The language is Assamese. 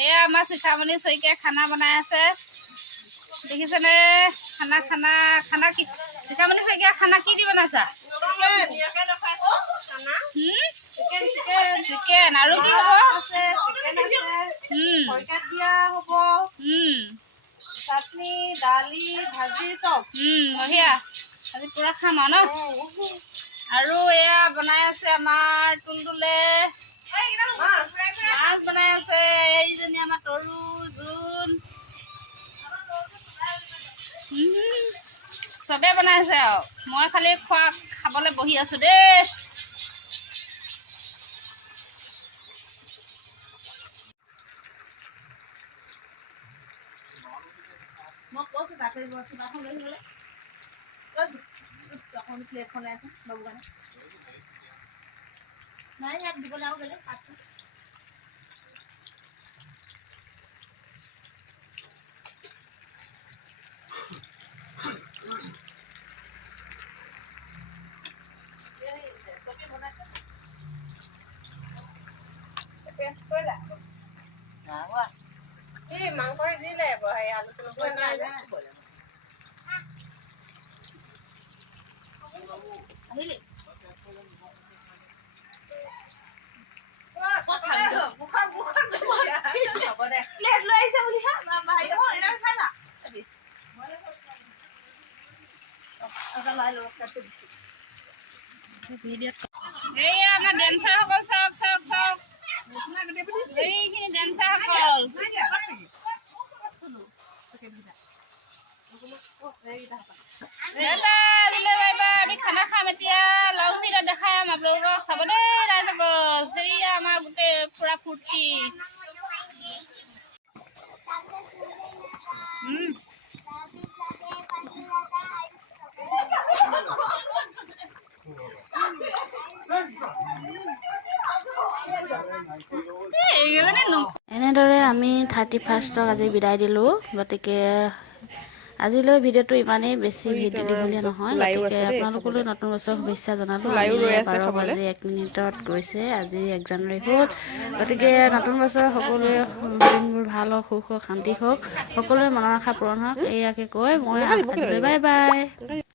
এয়া আমাৰ শিখামণি শইকীয়াই খানা বনাই আছে দেখিছেনে খানা খানা খানা কি শিখামণি শইকীয়া খানা কি দি বনাইছা চিকেন আৰু কি হ'ব দিয়া হ'ব চাটনি দালি ভাজি চব বঢ়িয়া আজি পুৰা খাম আৰু ন আৰু এয়া বনাই আছে আমাৰ তুলতুলে মাছ বনাই আছে এইজনী আমাৰ তৰু জোন চবে বনাই আছে আৰু মই খালি খাবলৈ বহি আছো দেই মই কৈছো কিবাখন লৈ আহিবলৈ প্লেটখন আছে বাবু কাৰণে নাই ইয়াত দিবলৈ আৰু বেলেগ মাংস দিলে আলোচনা আহিলি এইয়া আমাৰ ডেন্সাৰসকল চাওক চাওক চাওক এইখিনি ডেন্সাৰসকল আমি খানা খাম এতিয়া লং ভিডিঅ' দেখাই আপোনালোকক চাব দেই ৰাইজসকল সেয়া আমাৰ গোটেই পুৰা ফূৰ্তি এনেদৰে আমি 31ক আজি বিদায় দিলোঁ গতিকে আজিলৈ ভিডিঅ'টো ইমানেই বেছি দীঘলীয়া নহয় গতিকে আপোনালোকলৈ নতুন বছৰৰ শুভেচ্ছা জনালোঁ আমি 12:01 গৈছে আজি 1 জানুৱাৰী হ'ল গতিকে নতুন বছৰ সকলোৱে দিনবোৰ ভাল হওক সুখ হওক শান্তি হওক সকলোৱে মনৰ আশা পূৰণ হওক এয়াকে কৈ মই আজিলৈ বাই বাই